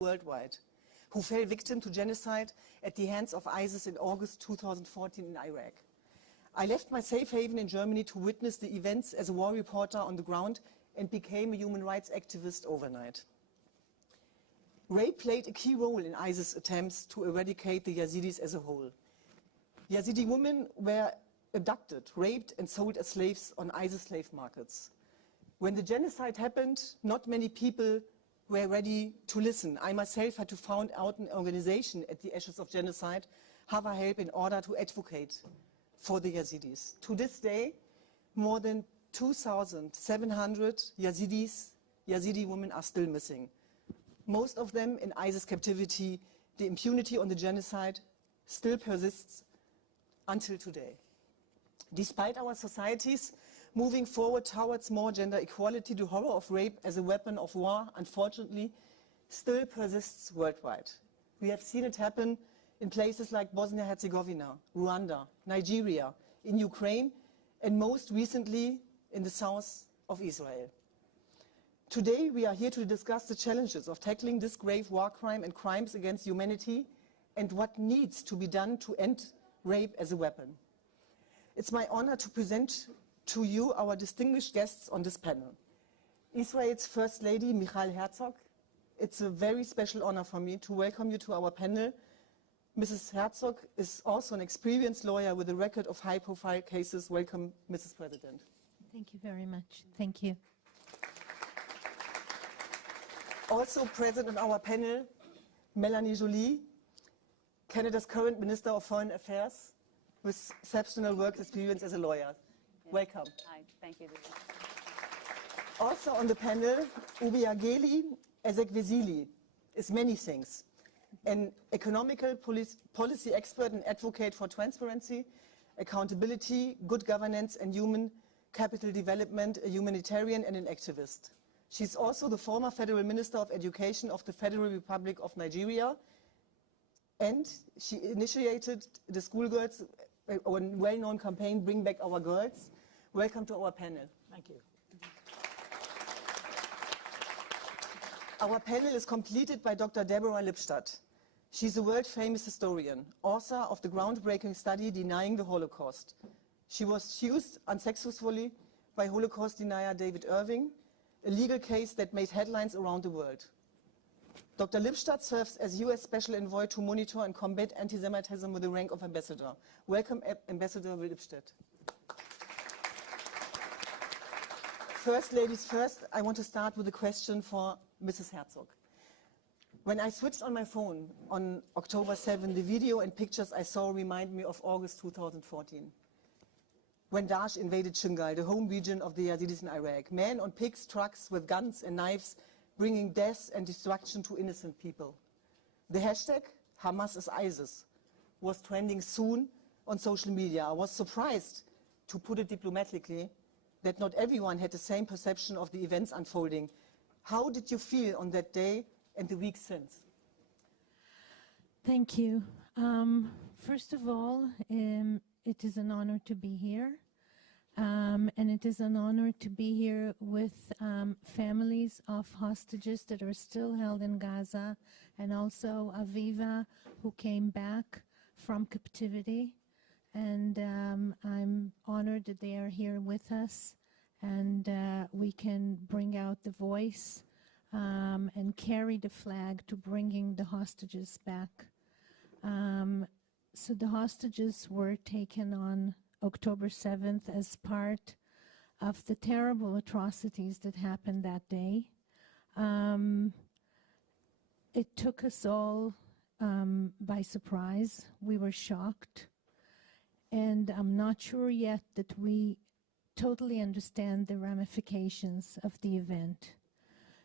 worldwide who fell victim to genocide at the hands of ISIS in August 2014 in Iraq. I left my safe haven in Germany to witness the events as a war reporter on the ground and became a human rights activist overnight. Rape played a key role in ISIS attempts to eradicate the Yazidis as a whole. Yazidi women were abducted, raped and sold as slaves on ISIS slave markets. When the genocide happened, not many people were ready to listen. I myself had to found out an organization at the ashes of genocide, Hava Help, in order to advocate for the Yazidis. To this day, more than 2,700 Yazidi women are still missing. Most of them in ISIS captivity. The impunity on the genocide still persists until today. Despite our societies moving forward towards more gender equality, the horror of rape as a weapon of war, unfortunately, still persists worldwide. We have seen it happen in places like Bosnia-Herzegovina, Rwanda, Nigeria, in Ukraine, and most recently in the south of Israel. Today, we are here to discuss the challenges of tackling this grave war crime and crimes against humanity and what needs to be done to end rape as a weapon. It's my honor to present to you our distinguished guests on this panel. Israel's First Lady, Michal Herzog. It's a very special honor for me to welcome you to our panel. Mrs. Herzog is also an experienced lawyer with a record of high-profile cases. Welcome, Mrs. President. Thank you very much. Thank you. Also present on our panel, Melanie Joly, Canada's current Minister of Foreign Affairs, with exceptional work experience as a lawyer. Yeah. Welcome. Hi, thank you. Also on the panel, Obiageli Ezekwesili is many things. An economical policy expert and advocate for transparency, accountability, good governance and human capital development, a humanitarian and an activist. She's also the former Federal Minister of Education of the Federal Republic of Nigeria, and she initiated the schoolgirls, a well-known campaign, Bring Back Our Girls. Welcome to our panel. Thank you. Our panel is completed by Dr. Deborah Lipstadt. She's a world-famous historian, author of the groundbreaking study Denying the Holocaust. She was accused unsuccessfully by Holocaust denier David Irving, a legal case that made headlines around the world. Dr. Lipstadt serves as US Special Envoy to monitor and combat anti-Semitism with the rank of ambassador. Welcome, Ambassador Lipstadt. First, ladies first, I want to start with a question for Mrs. Herzog. When I switched on my phone on October 7, the video and pictures I saw remind me of August 2014. When Daesh invaded Shingal, the home region of the Yazidis in Iraq. Men on pigs, trucks with guns and knives, bringing death and destruction to innocent people. The hashtag Hamas is ISIS was trending soon on social media. I was surprised, to put it diplomatically, that not everyone had the same perception of the events unfolding. How did you feel on that day and the weeks since? Thank you. First of all, it is an honor to be here. And it is an honor to be here with families of hostages that are still held in Gaza, and also Aviva, who came back from captivity. And I'm honored that they are here with us, and we can bring out the voice and carry the flag to bringing the hostages back. So the hostages were taken on October 7th as part of the terrible atrocities that happened that day. It took us all by surprise. We were shocked. And I'm not sure yet that we totally understand the ramifications of the event.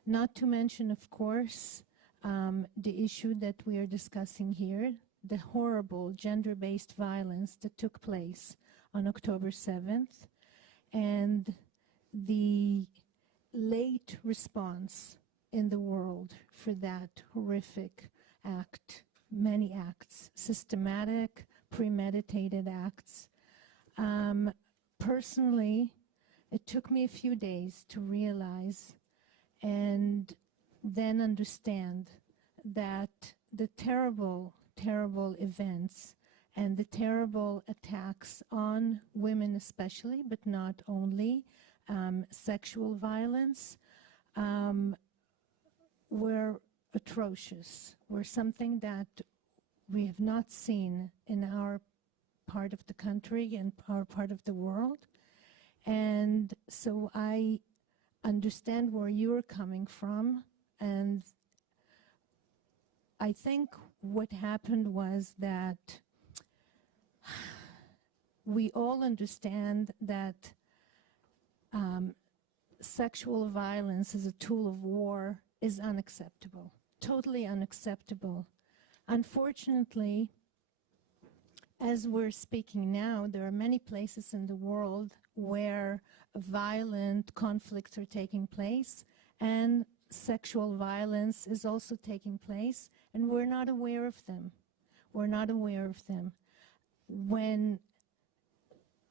Not to mention, of course, the issue that we are discussing here, the horrible gender-based violence that took place on October 7th, and the late response in the world for that horrific act, many acts, systematic, premeditated acts. Personally, it took me a few days to realize and then understand that the terrible, terrible events and the terrible attacks on women especially, but not only, sexual violence, were atrocious, were something that we have not seen in our part of the country and our part of the world. And so I understand where you're coming from, and I think what happened was that we all understand that sexual violence as a tool of war is unacceptable, totally unacceptable. Unfortunately, as we're speaking now, there are many places in the world where violent conflicts are taking place and sexual violence is also taking place, and we're not aware of them. We're not aware of them. When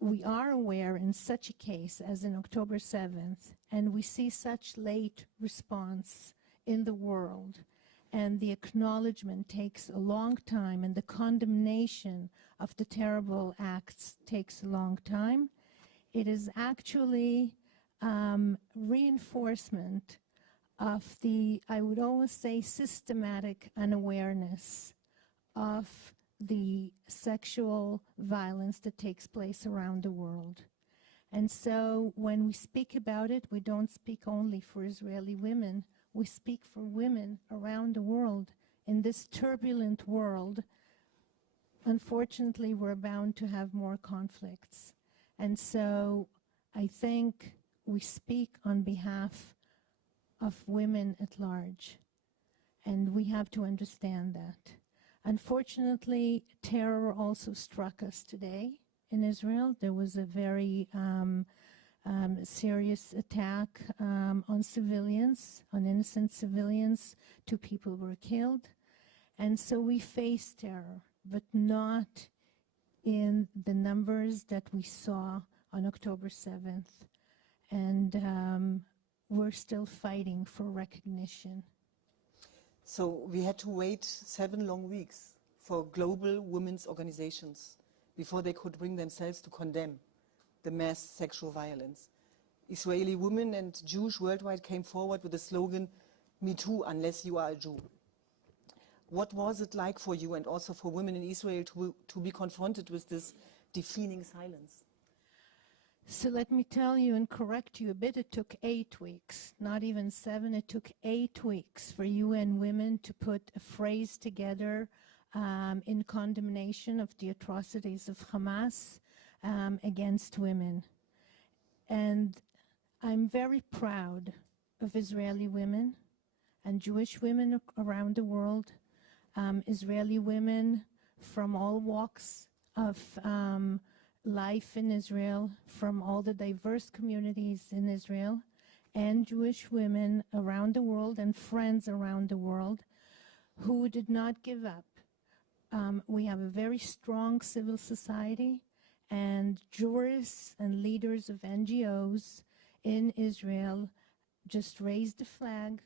we are aware in such a case as in October 7th, and we see such late response in the world, and the acknowledgement takes a long time, and the condemnation of the terrible acts takes a long time, it is actually reinforcement of the, I would always say, systematic unawareness of the sexual violence that takes place around the world. And so when we speak about it, we don't speak only for Israeli women, we speak for women around the world. In this turbulent world, unfortunately, we're bound to have more conflicts. And so I think we speak on behalf of women at large, and we have to understand that. Unfortunately, terror also struck us today in Israel. There was a very serious attack on civilians, on innocent civilians. 2 people were killed. And so we face terror, but not in the numbers that we saw on October 7th. And we're still fighting for recognition. So we had to wait 7 long weeks for global women's organizations before they could bring themselves to condemn the mass sexual violence. Israeli women and Jews worldwide came forward with the slogan, "Me too, unless you are a Jew." What was it like for you and also for women in Israel to be confronted with this deafening silence? So let me tell you and correct you a bit. It took 8 weeks, not even 7. It took 8 weeks for UN Women to put a phrase together in condemnation of the atrocities of Hamas against women. And I'm very proud of Israeli women and Jewish women around the world, Israeli women from all walks of life in Israel, from all the diverse communities in Israel, and Jewish women around the world and friends around the world who did not give up. We have a very strong civil society, and jurists and leaders of NGOs in Israel just raised the flag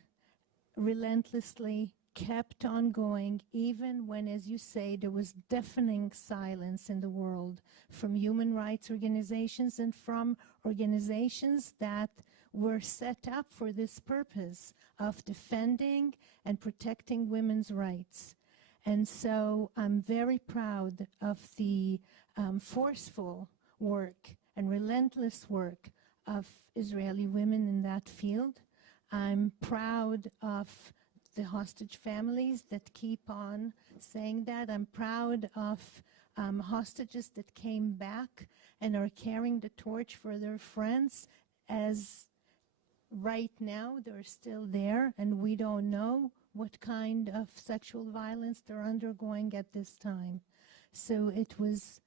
relentlessly, kept on going, even when, as you say, there was deafening silence in the world from human rights organizations and from organizations that were set up for this purpose of defending and protecting women's rights. And so I'm very proud of the forceful work and relentless work of Israeli women in that field. I'm proud of the hostage families that keep on saying that. I'm proud of hostages that came back and are carrying the torch for their friends, as right now they're still there and we don't know what kind of sexual violence they're undergoing at this time. So it was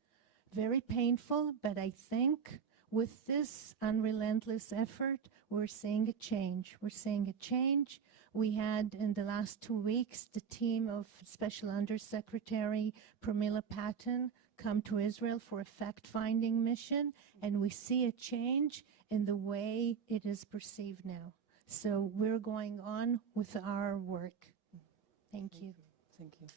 very painful, but I think with this unrelentless effort, we're seeing a change. We're seeing a change. We had in the last 2 weeks the team of Special Undersecretary Pramila Patten come to Israel for a fact-finding mission, and we see a change in the way it is perceived now. So we're going on with our work. Thank you. Thank you.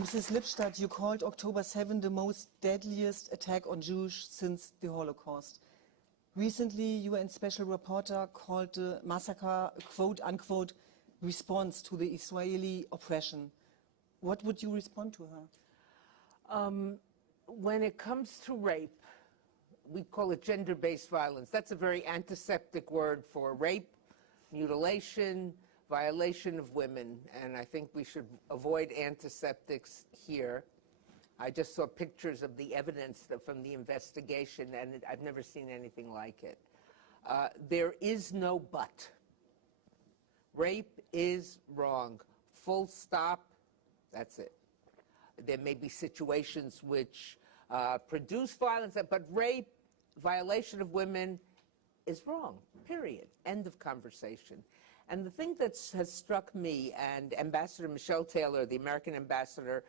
Mrs. Lipstadt, you called October 7 the most deadliest attack on Jews since the Holocaust. Recently, UN special reporter called the massacre a quote-unquote response to the Israeli oppression. What would you respond to her? When it comes to rape, we call it gender-based violence. That's a very antiseptic word for rape, mutilation, violation of women, and I think we should avoid antiseptics here. I just saw pictures of the evidence from the investigation, and I've never seen anything like it. There is no but. Rape is wrong. Full stop. That's it. There may be situations which produce violence, but rape, violation of women, is wrong, period. End of conversation. And the thing that has struck me, and Ambassador Michelle Taylor, the American ambassador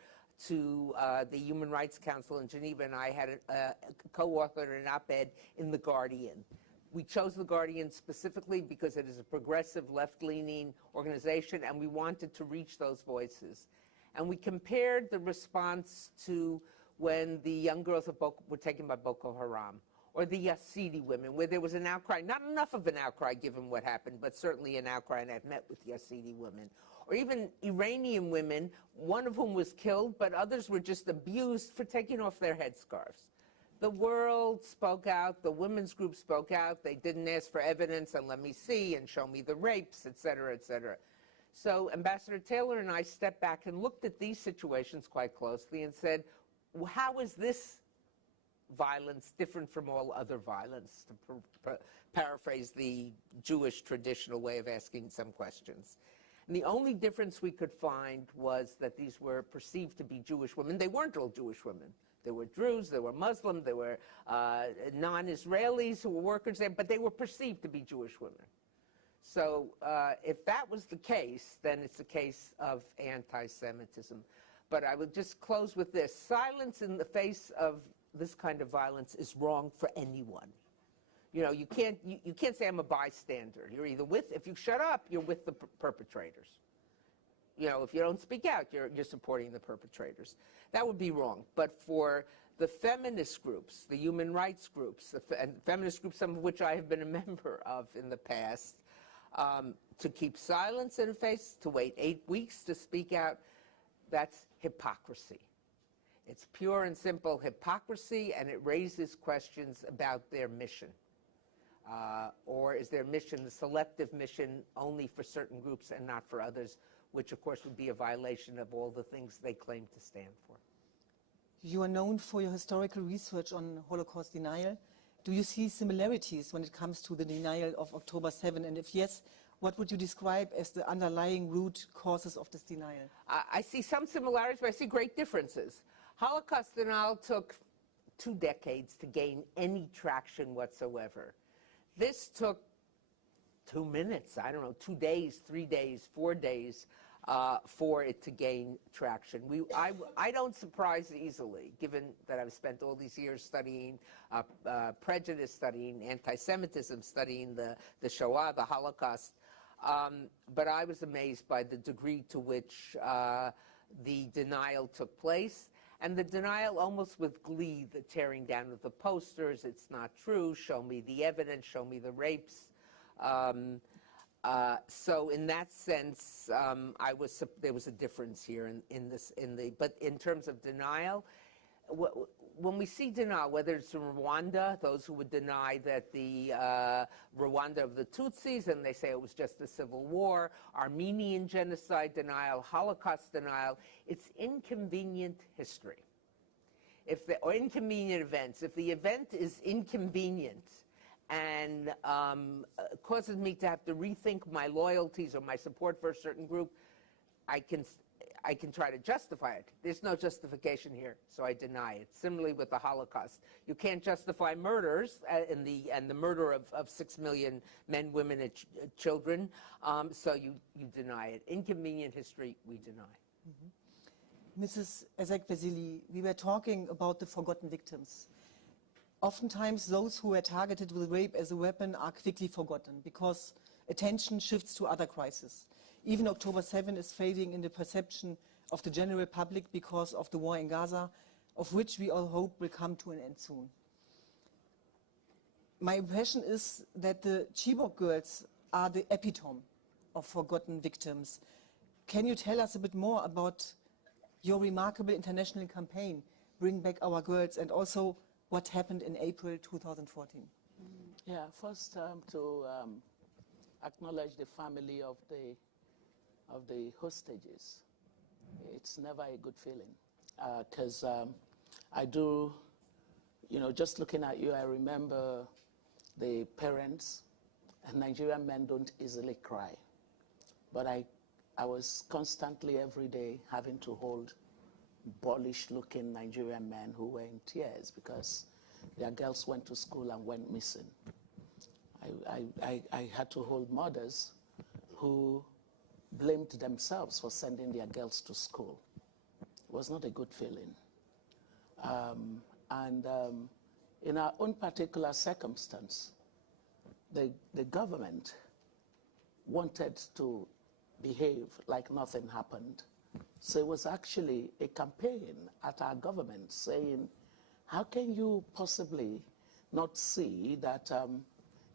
to the Human Rights Council in Geneva, and I had co-authored an op-ed in The Guardian. We chose The Guardian specifically because it is a progressive, left-leaning organization, and we wanted to reach those voices. And we compared the response to when the young girls were taken by Boko Haram, or the Yazidi women, where there was an outcry, not enough of an outcry given what happened, but certainly an outcry, and I've met with Yazidi women. Or even Iranian women, one of whom was killed, but others were just abused for taking off their headscarves. The world spoke out, the women's group spoke out, they didn't ask for evidence, and let me see, and show me the rapes, et cetera, et cetera. So Ambassador Taylor and I stepped back and looked at these situations quite closely and said, well, how is this violence different from all other violence, to paraphrase the Jewish traditional way of asking some questions. And the only difference we could find was that these were perceived to be Jewish women. They weren't all Jewish women. There were Druze, there were Muslim, there were non-Israelis who were workers there, but they were perceived to be Jewish women. So if that was the case, then it's a case of anti-Semitism. But I would just close with this. Silence in the face of this kind of violence is wrong for anyone. You know, you can't say I'm a bystander. You're either with, if you shut up, you're with the perpetrators. You know, if you don't speak out, you're supporting the perpetrators. That would be wrong. But for the feminist groups, the human rights groups, and feminist groups, some of which I have been a member of in the past, to keep silence in the face, to wait 8 weeks to speak out, that's hypocrisy. It's pure and simple hypocrisy, and it raises questions about their mission. Or is their mission the selective mission only for certain groups and not for others, which of course would be a violation of all the things they claim to stand for. You are known for your historical research on Holocaust denial. Do you see similarities when it comes to the denial of October 7? And if yes, what would you describe as the underlying root causes of this denial? I see some similarities, but I see great differences. Holocaust denial took 2 decades to gain any traction whatsoever. This took 2 minutes, I don't know, 2 days, 3 days, 4 days for it to gain traction. I don't surprise easily, given that I've spent all these years studying prejudice, studying anti-Semitism, studying the Shoah, the Holocaust. But I was amazed by the degree to which the denial took place. And the denial almost with glee, the tearing down of the posters, it's not true, show me the evidence, show me the rapes. So in that sense, there was a difference here but in terms of denial, when we see denial, whether it's in Rwanda, those who would deny that the Rwanda of the Tutsis, and they say it was just a civil war, Armenian genocide denial, Holocaust denial, it's inconvenient history. Or inconvenient events. If the event is inconvenient and causes me to have to rethink my loyalties or my support for a certain group, I can try to justify it. There's no justification here, so I deny it. Similarly with the Holocaust. You can't justify murders and the murder of 6 million men, women, and children, so you deny it. Inconvenient history, we deny. Mm-hmm. Mrs. Ezek-Vesili, we were talking about the forgotten victims. Oftentimes, those who were targeted with rape as a weapon are quickly forgotten because attention shifts to other crises. Even October 7 is fading in the perception of the general public because of the war in Gaza, of which we all hope will come to an end soon. My impression is that the Chibok girls are the epitome of forgotten victims. Can you tell us a bit more about your remarkable international campaign, Bring Back Our Girls, and also what happened in April 2014? Yeah, first to acknowledge the family of the hostages. It's never a good feeling because I do, you know, just looking at you, I remember the parents, and Nigerian men don't easily cry. But I was constantly every day having to hold bullish-looking Nigerian men who were in tears because their girls went to school and went missing. I had to hold mothers who blamed themselves for sending their girls to school. It was not a good feeling. In our own particular circumstance, the government wanted to behave like nothing happened. So it was actually a campaign at our government saying, how can you possibly not see that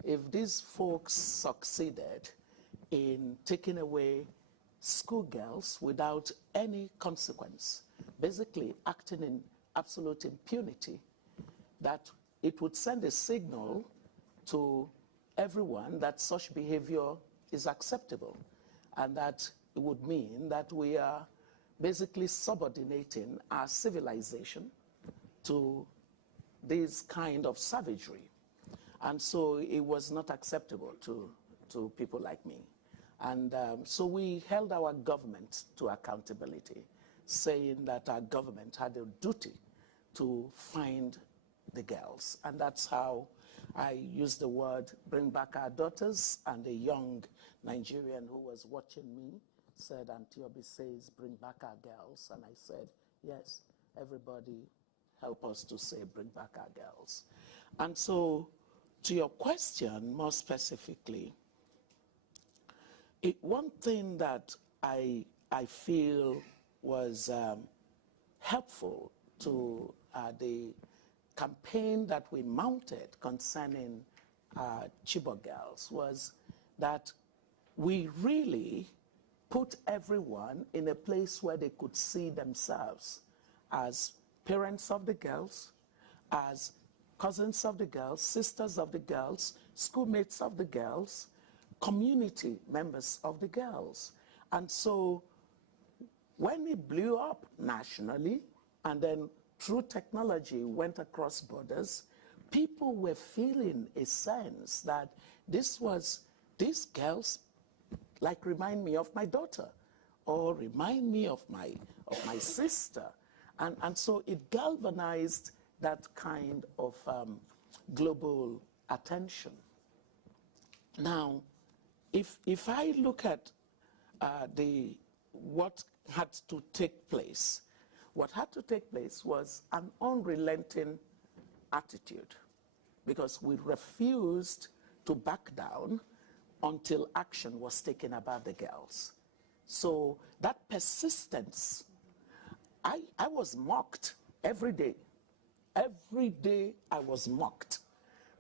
if these folks succeeded in taking away schoolgirls without any consequence, basically acting in absolute impunity, that it would send a signal to everyone that such behavior is acceptable, and that it would mean that we are basically subordinating our civilization to this kind of savagery. And so it was not acceptable to people like me. And so we held our government to accountability, saying that our government had a duty to find the girls. And that's how I used the word bring back our daughters, and a young Nigerian who was watching me said, Antiobi says, bring back our girls. And I said, yes, everybody help us to say, bring back our girls. And so to your question, more specifically, one thing that I feel was helpful to the campaign that we mounted concerning Chibok girls was that we really put everyone in a place where they could see themselves as parents of the girls, as cousins of the girls, sisters of the girls, schoolmates of the girls, community members of the girls. And so when it blew up nationally, and then through technology went across borders, people were feeling a sense that these girls like remind me of my daughter, or remind me of my sister. And so it galvanized that kind of global attention. Now, if I look at what had to take place, what had to take place was an unrelenting attitude, because we refused to back down until action was taken about the girls. So that persistence, I was mocked every day. Every day I was mocked,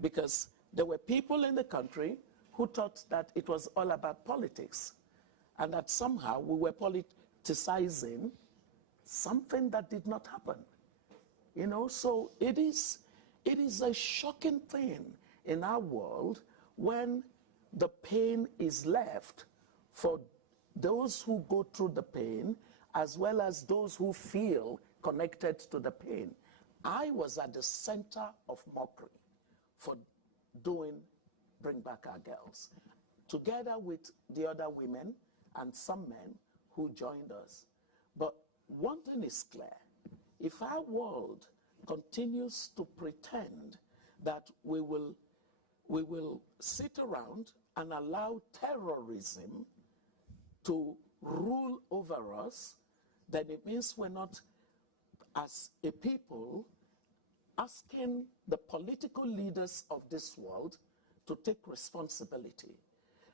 because there were people in the country who thought that it was all about politics, and that somehow we were politicizing something that did not happen. You know, so it is a shocking thing in our world when the pain is left for those who go through the pain, as well as those who feel connected to the pain. I was at the center of mockery for doing Bring Back Our Girls, together with the other women and some men who joined us. But one thing is clear: if our world continues to pretend that we will sit around and allow terrorism to rule over us, then it means we're not, as a people, asking the political leaders of this world to take responsibility.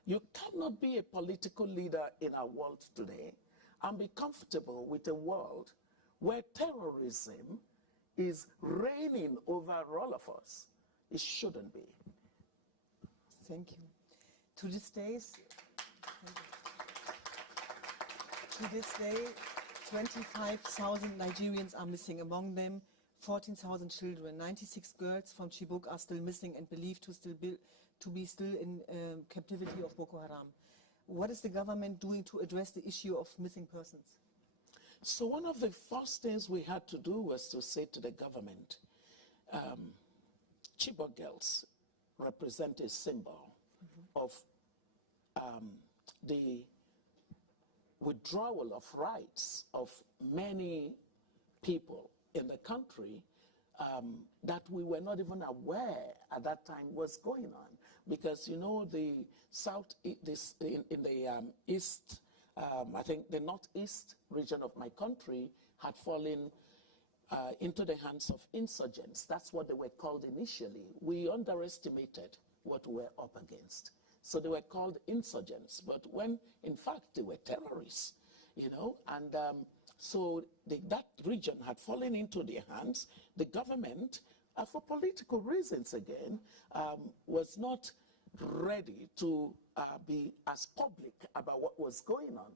You cannot be a political leader in our world today and be comfortable with a world where terrorism is reigning over all of us. It shouldn't be. Thank you. To this day, 25,000 Nigerians are missing, among them 14,000 children. 96 girls from Chibok are still missing and believed to be still in captivity of Boko Haram. What is the government doing to address the issue of missing persons? So one of the first things we had to do was to say to the government, Chibok girls represent a symbol of the withdrawal of rights of many people in the country that we were not even aware at that time was going on. Because, you know, the south, in the east, I think the northeast region of my country had fallen into the hands of insurgents. That's what they were called initially. We underestimated what we were up against. So they were called insurgents, but when in fact they were terrorists, you know, and so that region had fallen into their hands. The government, for political reasons again, was not ready to be as public about what was going on.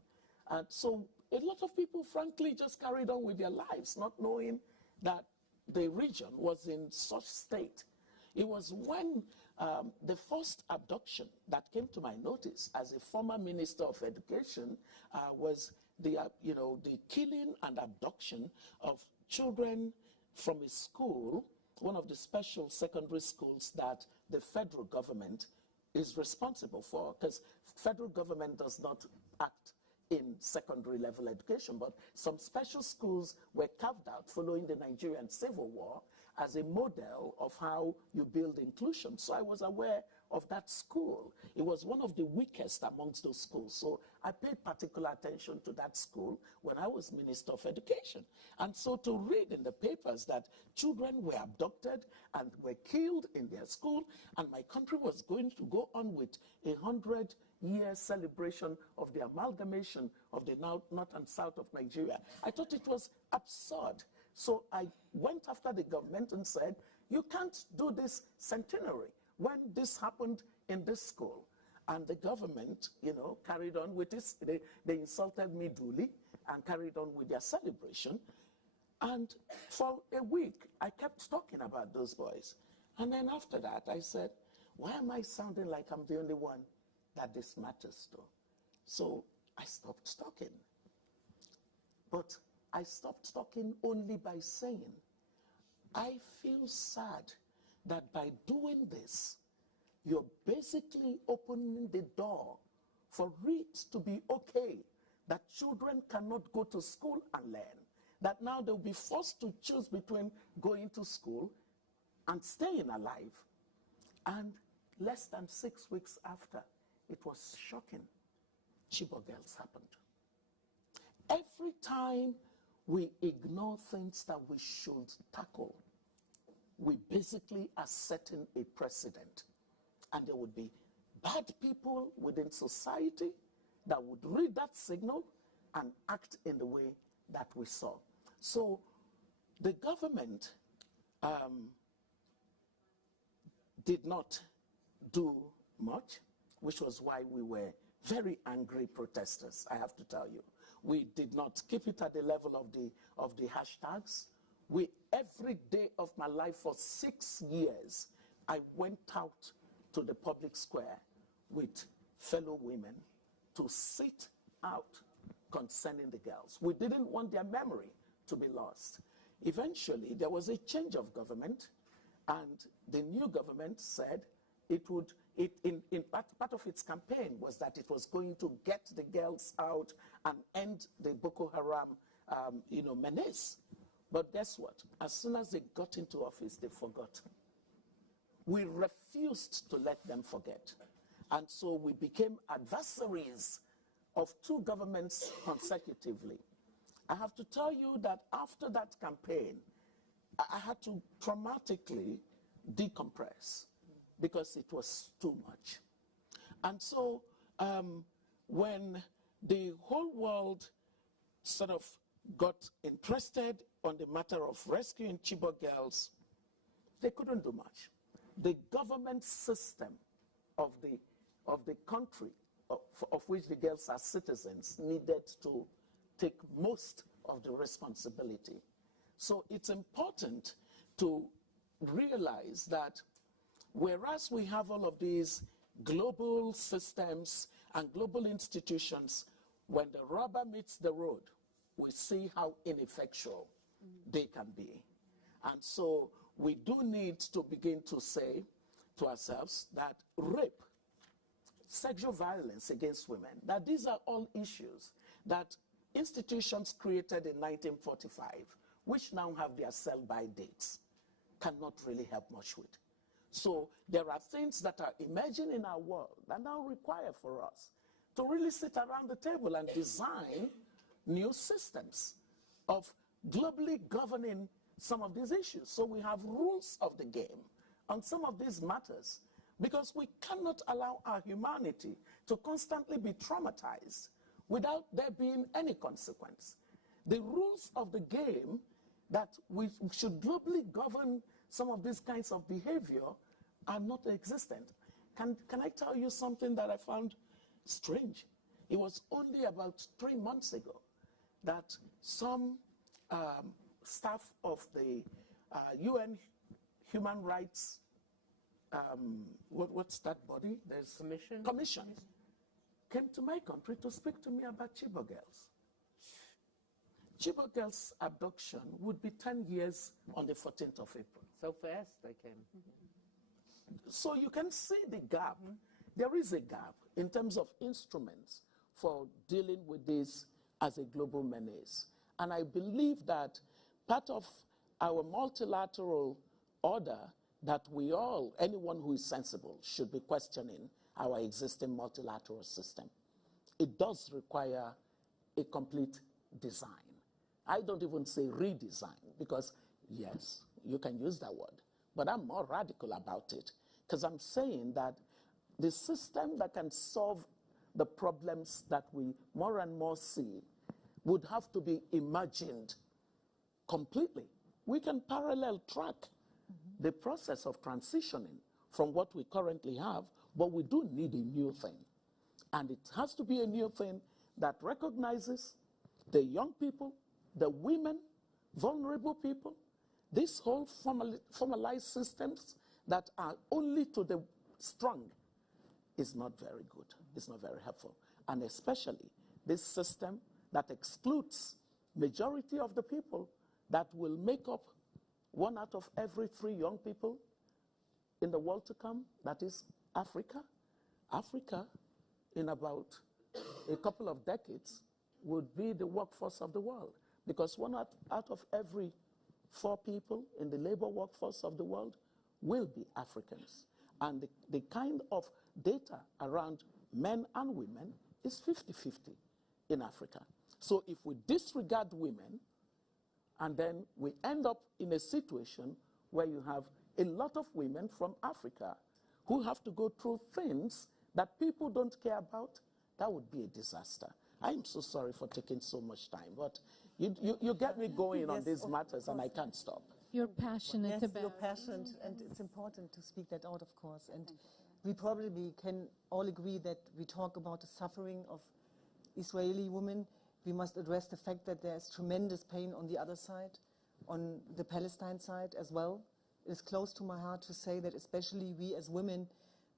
And so a lot of people, frankly, just carried on with their lives, not knowing that the region was in such state. It was when the first abduction that came to my notice as a former Minister of Education was the killing and abduction of children from a school, one of the special secondary schools that the federal government is responsible for, because federal government does not act in secondary level education, but some special schools were carved out following the Nigerian Civil War as a model of how you build inclusion. So I was aware of that school. It was one of the weakest amongst those schools. So I paid particular attention to that school when I was Minister of Education. And so to read in the papers that children were abducted and were killed in their school, and my country was going to go on with a 100-year celebration of the amalgamation of the North and South of Nigeria, I thought it was absurd. So I went after the government and said, you can't do this centenary when this happened in this school. And the government, you know, carried on with this. They insulted me duly and carried on with their celebration. And for a week, I kept talking about those boys. And then after that, I said, why am I sounding like I'm the only one that this matters to? So I stopped talking. But I stopped talking only by saying, I feel sad that by doing this, you're basically opening the door for it to be okay that children cannot go to school and learn, that now they'll be forced to choose between going to school and staying alive. And less than 6 weeks after, it was shocking. Chibok girls happened. Every time we ignore things that we should tackle, we basically are setting a precedent. And there would be bad people within society that would read that signal and act in the way that we saw. So the government did not do much, which was why we were very angry protesters, I have to tell you. We did not keep it at the level of the hashtags. Every day of my life for 6 years, I went out to the public square with fellow women to sit out concerning the girls. We didn't want their memory to be lost. Eventually, there was a change of government, and the new government said part of its campaign was that it was going to get the girls out and end the Boko Haram menace. But guess what? As soon as they got into office, they forgot. We refused to let them forget. And so we became adversaries of 2 governments consecutively. I have to tell you that after that campaign, I had to traumatically decompress because it was too much. And so when the whole world sort of got interested on the matter of rescuing Chibok girls, they couldn't do much. The government system of the country of which the girls are citizens needed to take most of the responsibility. So it's important to realize that whereas we have all of these global systems and global institutions, when the rubber meets the road, we see how ineffectual they can be. And so we do need to begin to say to ourselves that rape, sexual violence against women, that these are all issues that institutions created in 1945, which now have their sell-by dates, cannot really help much with. So there are things that are emerging in our world that now require for us to really sit around the table and design new systems of globally governing some of these issues. So we have rules of the game on some of these matters, because we cannot allow our humanity to constantly be traumatized without there being any consequence. The rules of the game that we should globally govern some of these kinds of behavior are not existent. Can I tell you something that I found strange? It was only about 3 months ago that some staff of the UN Human Rights, what's that body? There's Commission came to my country to speak to me about Chibok girls. Chibok girls' abduction would be 10 years on the 14th of April. So fast they came. So you can see the gap. There is a gap in terms of instruments for dealing with this as a global menace. And I believe that part of our multilateral order that we all, anyone who is sensible, should be questioning our existing multilateral system. It does require a complete design. I don't even say redesign, because yes, you can use that word, but I'm more radical about it, because I'm saying that the system that can solve the problems that we more and more see would have to be imagined completely. We can parallel track the process of transitioning from what we currently have, but we do need a new thing. And it has to be a new thing that recognizes the young people, the women, vulnerable people, these whole formalized systems that are only to the strong is not very good, it's not very helpful. And especially this system that excludes majority of the people that will make up 1 out of every 3 young people in the world to come, that is Africa. Africa, in about a couple of decades, would be the workforce of the world, because 1 out of every 4 people in the labor workforce of the world will be Africans. And the kind of data around men and women is 50-50 in Africa. So if we disregard women, and then we end up in a situation where you have a lot of women from Africa who have to go through things that people don't care about, that would be a disaster. I'm so sorry for taking so much time, but you get me going on these matters, and I can't stop. You're passionate about You're passionate, and it's important to speak that out, of course. And we probably can all agree that we talk about the suffering of Israeli women. We must address the fact that there's tremendous pain on the other side, on the Palestine side as well. It is close to my heart to say that especially we as women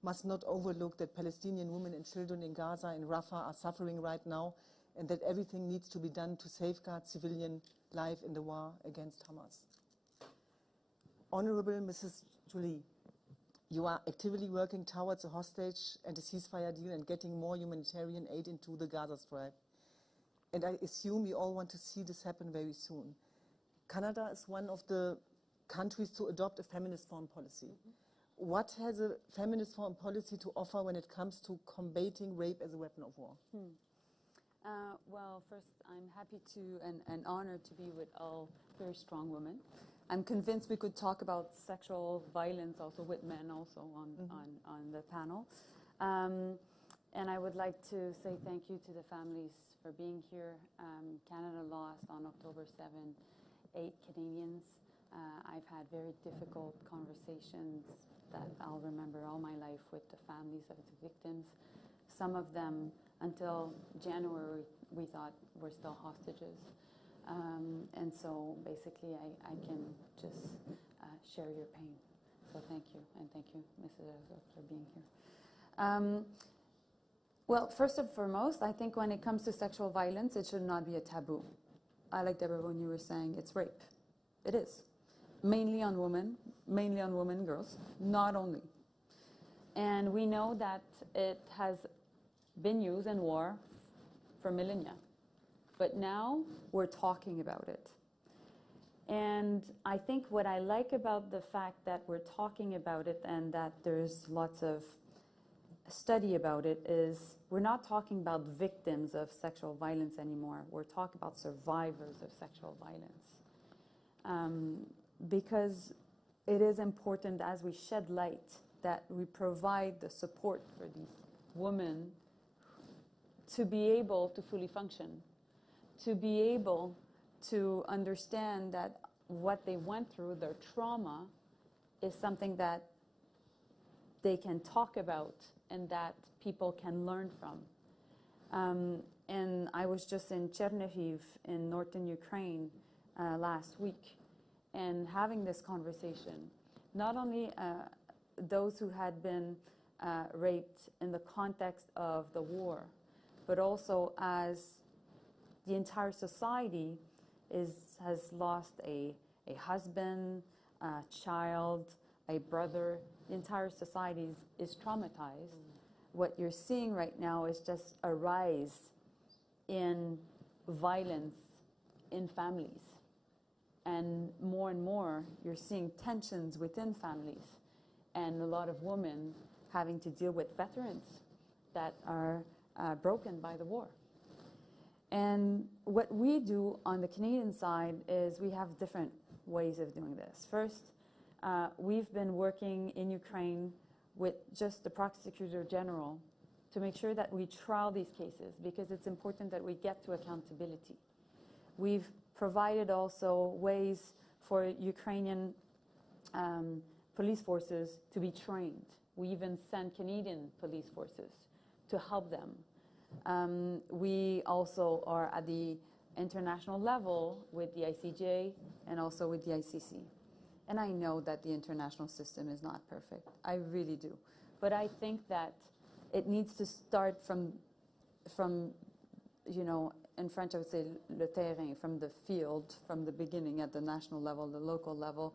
must not overlook that Palestinian women and children in Gaza and Rafah are suffering right now, and that everything needs to be done to safeguard civilian life in the war against Hamas. Honorable Mrs. Jolie, you are actively working towards a hostage and a ceasefire deal and getting more humanitarian aid into the Gaza Strip. And I assume we all want to see this happen very soon. Canada is one of the countries to adopt a feminist foreign policy. What has a feminist foreign policy to offer when it comes to combating rape as a weapon of war? Well, first, I'm happy to and honored to be with all very strong women. I'm convinced we could talk about sexual violence also with men also on the panel. And I would like to say thank you to the families for being here. Canada lost on October 7, 8 Canadians. I've had very difficult conversations that I'll remember all my life with the families of the victims. Some of them, until January, we thought were still hostages. And so basically I can just share your pain. So thank you, and thank you, Mrs. Azov, for being here. Well, first and foremost, I think when it comes to sexual violence, it should not be a taboo. I like, Deborah, when you were saying it's rape. It is. Mainly on women, girls, not only. And we know that it has been used in war for millennia. But now we're talking about it. And I think what I like about the fact that we're talking about it and that there's lots of study about it is we're not talking about victims of sexual violence anymore. We're talking about survivors of sexual violence. Because it is important as we shed light that we provide the support for these women to be able to fully function, to be able to understand that what they went through, their trauma, is something that they can talk about and that people can learn from. And I was just in Chernihiv in northern Ukraine last week and having this conversation. Not only those who had been raped in the context of the war, but also as the entire society has lost a husband, a child, a brother. The entire society is traumatized. What you're seeing right now is just a rise in violence in families. And more, you're seeing tensions within families and a lot of women having to deal with veterans that are broken by the war. And what we do on the Canadian side is we have different ways of doing this. First, we've been working in Ukraine with just the Prosecutor General to make sure that we trial these cases because it's important that we get to accountability. We've provided also ways for Ukrainian police forces to be trained. We even send Canadian police forces to help them. We also are at the international level with the ICJ and also with the ICC. And I know that the international system is not perfect. I really do. But I think that it needs to start from you know, in French I would say le terrain, from the field, from the beginning at the national level, the local level.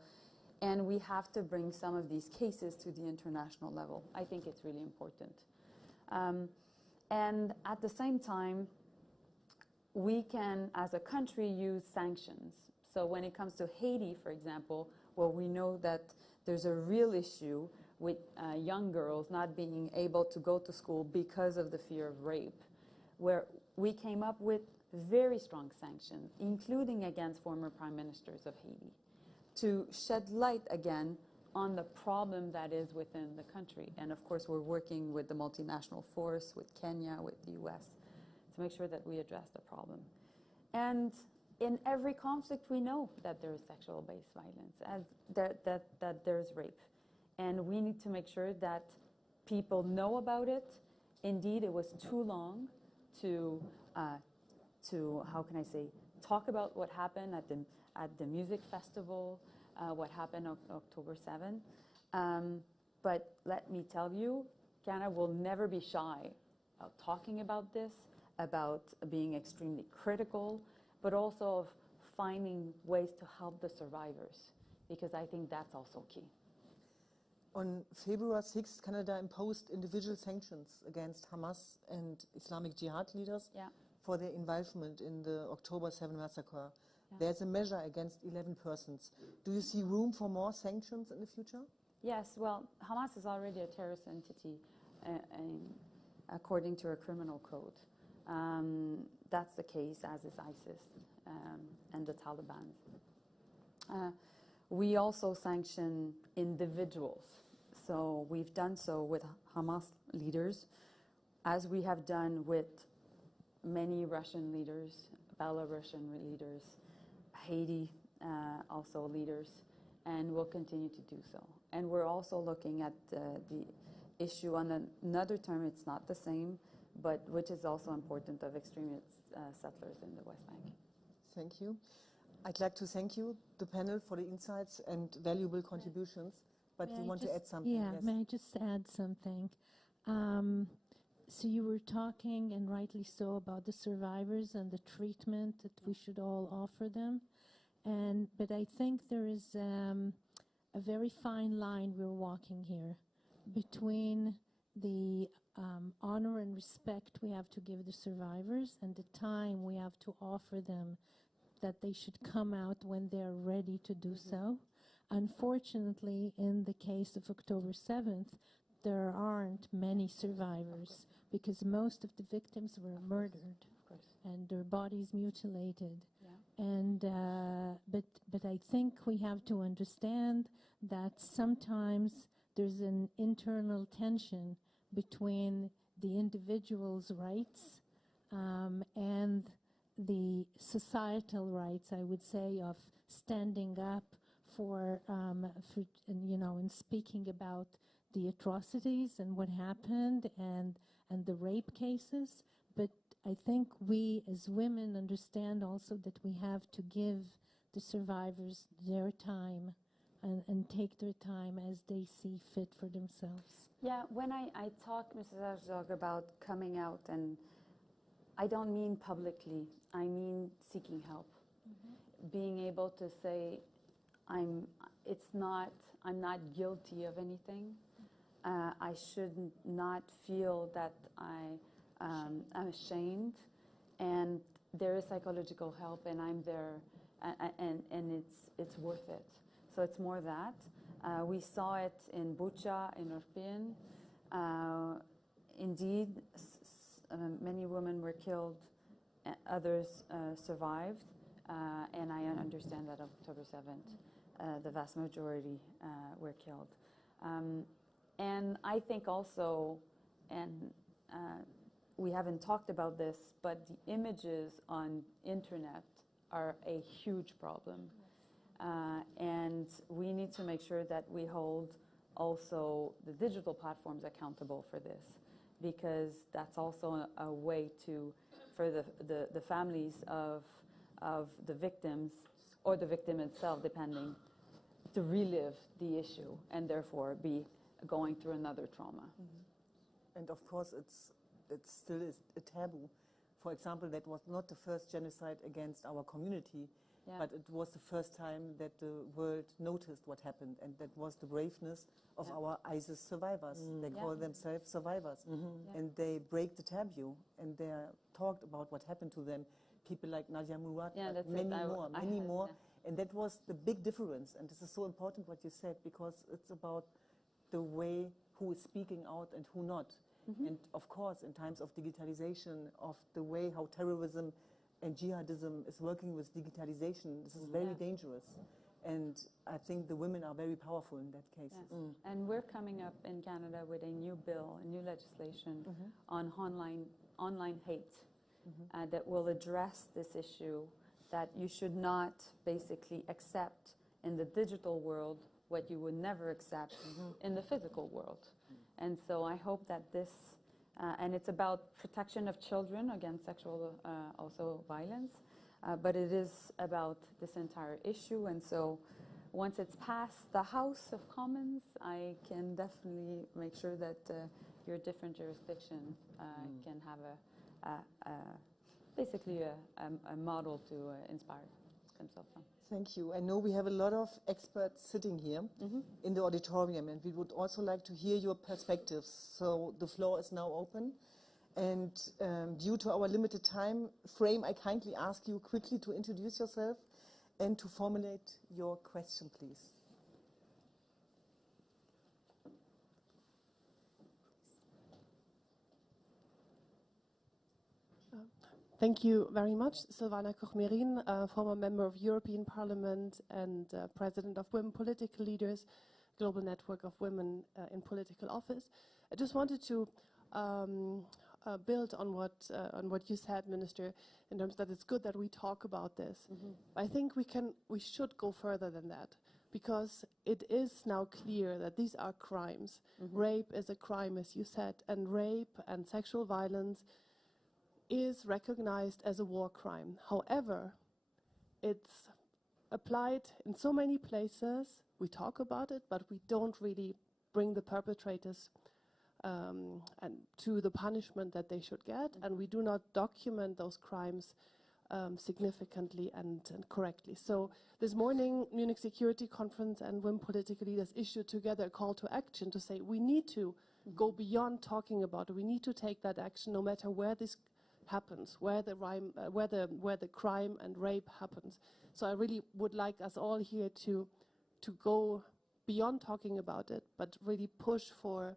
And we have to bring some of these cases to the international level. I think it's really important. And at the same time, we can, as a country, use sanctions. So when it comes to Haiti, for example, well, we know that there's a real issue with young girls not being able to go to school because of the fear of rape, where we came up with very strong sanctions, including against former prime ministers of Haiti, to shed light again on the problem that is within the country. And of course, we're working with the multinational force, with Kenya, with the US, to make sure that we address the problem. And in every conflict, we know that there is sexual-based violence, and that there's rape. And we need to make sure that people know about it. Indeed, it was too long to how can I say, talk about what happened at the music festival, what happened on October 7. But let me tell you, Canada will never be shy of talking about this, about being extremely critical, but also of finding ways to help the survivors, because I think that's also key. On February 6th, Canada imposed individual sanctions against Hamas and Islamic Jihad leaders for their involvement in the October 7 massacre. Yeah. There's a measure against 11 persons. Do you see room for more sanctions in the future? Yes, well, Hamas is already a terrorist entity according to our criminal code. That's the case, as is ISIS and the Taliban. We also sanction individuals. So we've done so with Hamas leaders. as we have done with many Russian leaders, Belarusian leaders, Haiti also leaders, and we'll continue to do so. And we're also looking at the issue on another term, it's not the same, but which is also important, of extremist settlers in the West Bank. Thank you. I'd like to thank you, the panel, for the insights and valuable contributions. But May you I want to just- add something? Yeah, Yes. may I just add something? So you were talking, and rightly so, about the survivors and the treatment that we should all offer them. But I think there is a very fine line we're walking here between the honor and respect we have to give the survivors and the time we have to offer them, that they should come out when they're ready to do so. Unfortunately, in the case of October 7th, there aren't many survivors because most of the victims were murdered and their bodies mutilated. But I think we have to understand that sometimes there's an internal tension between the individual's rights and the societal rights, I would say, of standing up for and speaking about the atrocities and what happened and the rape cases. But I think we as women understand also that we have to give the survivors their time and take their time as they see fit for themselves. Yeah, when I talk, Mrs. Herzog, about coming out, and I don't mean publicly, I mean seeking help. Being able to say, I'm not guilty of anything. I should not feel that I'm ashamed, and there is psychological help, and I'm there, and it's worth it. So it's more that. We saw it in Bucha, in Irpin. Indeed, many women were killed, others survived, and I understand that on October 7th, the vast majority were killed. And I think also, and we haven't talked about this, but the images on internet are a huge problem. And we need to make sure that we hold also the digital platforms accountable for this, because that's also a way for the families of the victims, or the victim itself, depending, to relive the issue and therefore be going through another trauma. And of course, it still is a taboo. For example, that was not the first genocide against our community, but it was the first time that the world noticed what happened, and that was the braveness of our ISIS survivors. They call themselves survivors, and they break the taboo, and they talked about what happened to them. People like Nadia Murad, many more. And that was the big difference. And this is so important what you said, because it's about the way who is speaking out and who not. And of course, in times of digitalization, of the way how terrorism and jihadism is working with digitalization, this is very dangerous. And I think the women are very powerful in that case. Yes. And we're coming up in Canada with a new bill, a new legislation on online hate that will address this issue, that you should not basically accept in the digital world what you would never accept in the physical world. And so I hope that this, and it's about protection of children against sexual also violence, but it is about this entire issue. And so once it's passed the House of Commons, I can definitely make sure that your different jurisdictions can have basically a model to inspire themselves from. Thank you. I know we have a lot of experts sitting here in the auditorium, and we would also like to hear your perspectives. So the floor is now open. And due to our limited time frame, I kindly ask you quickly to introduce yourself and to formulate your question, please. Thank you very much. Silvana Koch-Merin, former member of European Parliament and president of Women Political Leaders, Global Network of Women in Political Office. I just wanted to build on what you said, Minister, in terms that it's good that we talk about this. I think we should go further than that, because it is now clear that these are crimes. Rape is a crime, as you said, and rape and sexual violence is recognized as a war crime. However, it's applied in so many places. We talk about it, but we don't really bring the perpetrators and to the punishment that they should get, and we do not document those crimes significantly and correctly. So this morning, Munich Security Conference and women political leaders issued together a call to action to say we need to go beyond talking about it. We need to take that action no matter where this happens, where the crime and rape happens. So I really would like us all here to go beyond talking about it, but really push for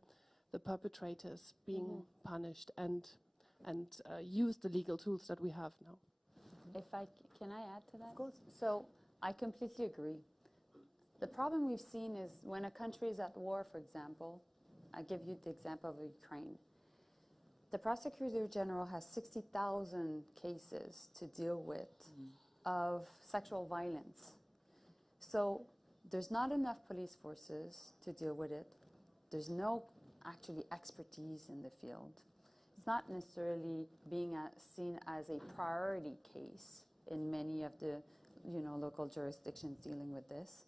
the perpetrators being punished and use the legal tools that we have now. Can I add to that? Of course. So I completely agree. The problem we've seen is when a country is at war, for example, I give you the example of Ukraine. The Prosecutor General has 60,000 cases to deal with of sexual violence. So there's not enough police forces to deal with it. There's no actually expertise in the field. It's not necessarily being seen as a priority case in many of the local jurisdictions dealing with this.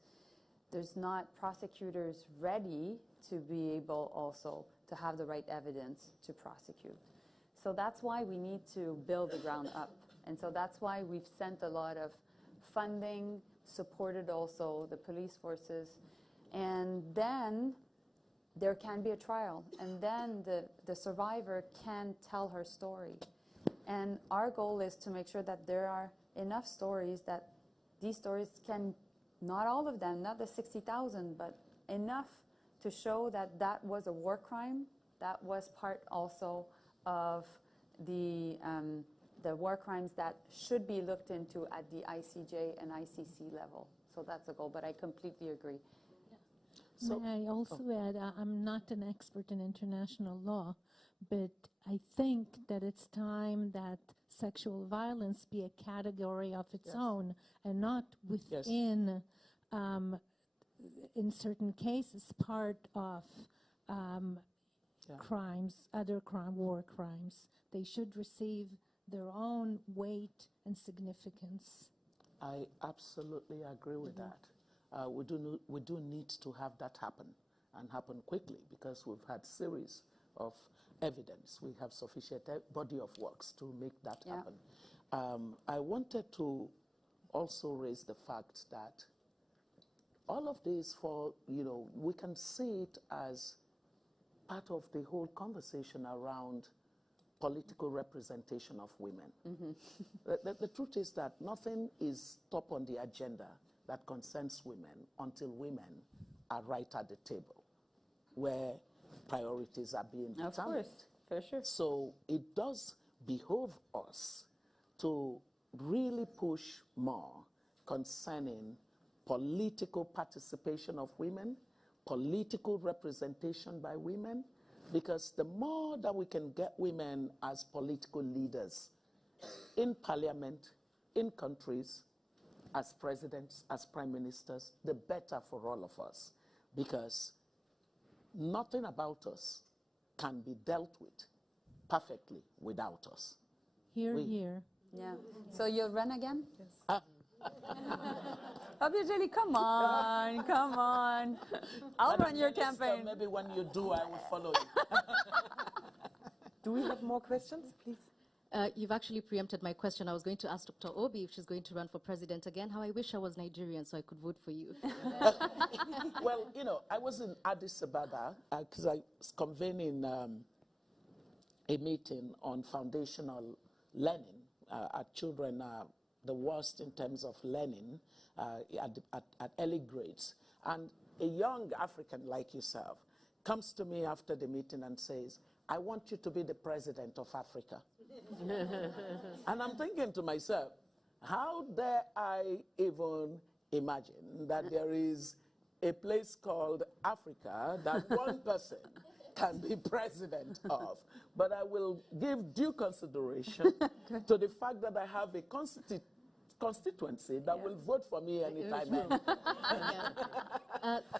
There's not prosecutors ready to be able also to have the right evidence to prosecute. So that's why we need to build the ground up. And so that's why we've sent a lot of funding, supported also the police forces, and then there can be a trial, and then the survivor can tell her story. And our goal is to make sure that there are enough stories that these stories can, not all of them, not the 60,000, but enough to show that that was a war crime, that was part also of the war crimes that should be looked into at the ICJ and ICC level. So that's the goal, but I completely agree. So, may I also add, I'm not an expert in international law, but I think that it's time that sexual violence be a category of its own and not within, in certain cases, part of crimes, war crimes. They should receive their own weight and significance. I absolutely agree with that. We do need to have that happen, and happen quickly, because we've had series of evidence. We have sufficient body of works to make that happen. I wanted to also raise the fact that all of this we can see it as part of the whole conversation around political representation of women. The truth is that nothing is top on the agenda that concerns women until women are right at the table, where priorities are being determined. Of course, for sure. So it does behoove us to really push more concerning political participation of women, political representation by women, because the more that we can get women as political leaders in parliament, in countries, as presidents, as prime ministers, the better for all of us, because nothing about us can be dealt with perfectly without us. Here. Yeah. So you'll run again? Yes. Obviously, come on. I'll run your campaign. Maybe when you do, I will follow you. Do we have more questions, please? You've actually preempted my question. I was going to ask Dr. Obi if she's going to run for president again. How I wish I was Nigerian so I could vote for you. Well, I was in Addis Ababa because I was convening a meeting on foundational learning. Our children are the worst in terms of learning at early grades. And a young African like yourself comes to me after the meeting and says, I want you to be the president of Africa. And I'm thinking to myself, how dare I even imagine that there is a place called Africa that one person can be president of. But I will give due consideration to the fact that I have a constituency that will vote for me anytime.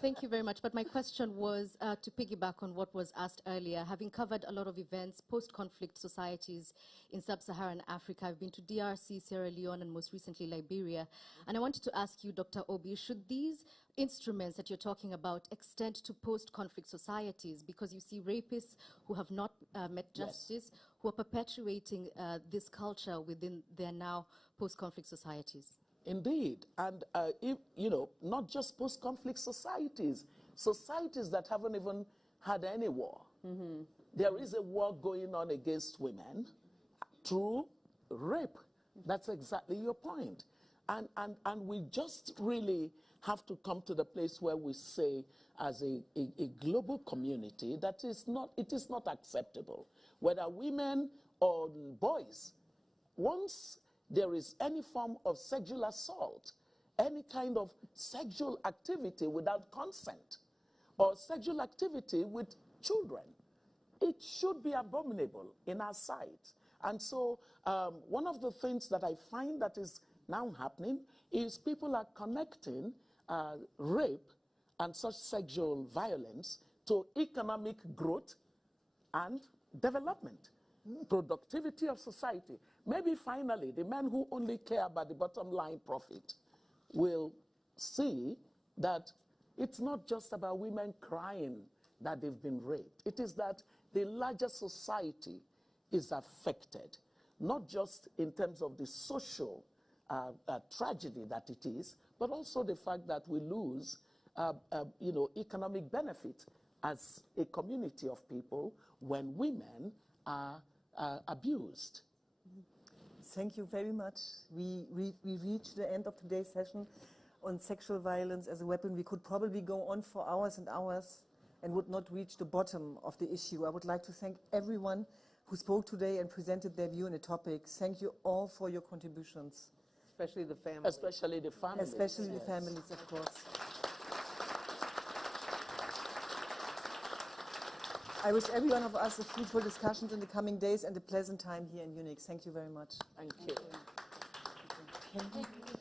Thank you very much. But my question was to piggyback on what was asked earlier. Having covered a lot of events, post-conflict societies in sub-Saharan Africa, I've been to DRC, Sierra Leone, and most recently Liberia. And I wanted to ask you, Dr. Obi, should these instruments that you're talking about extend to post-conflict societies? Because you see rapists who have not met justice, who are perpetuating this culture within their now post-conflict societies. Indeed, and if, you know, not just post-conflict societies, societies that haven't even had any war. There is a war going on against women through rape. That's exactly your point. And we just really have to come to the place where we say, as a global community, that it is not acceptable, whether women or boys. Once there is any form of sexual assault, any kind of sexual activity without consent, or sexual activity with children, it should be abominable in our sight. And so one of the things that I find that is now happening is people are connecting rape and such sexual violence to economic growth and development, productivity of society. Maybe finally, the men who only care about the bottom line profit will see that it's not just about women crying that they've been raped. It is that the larger society is affected, not just in terms of the social tragedy that it is, but also the fact that we lose you know, economic benefit as a community of people when women are abused. Thank you very much. We reached the end of today's session on sexual violence as a weapon. We could probably go on for hours and hours and would not reach the bottom of the issue. I would like to thank everyone who spoke today and presented their view on the topic. Thank you all for your contributions. Especially the families. Especially the families. Especially the families, of course. I wish every one of us a fruitful discussions in the coming days and a pleasant time here in Munich. Thank you very much. Thank you. Thank you.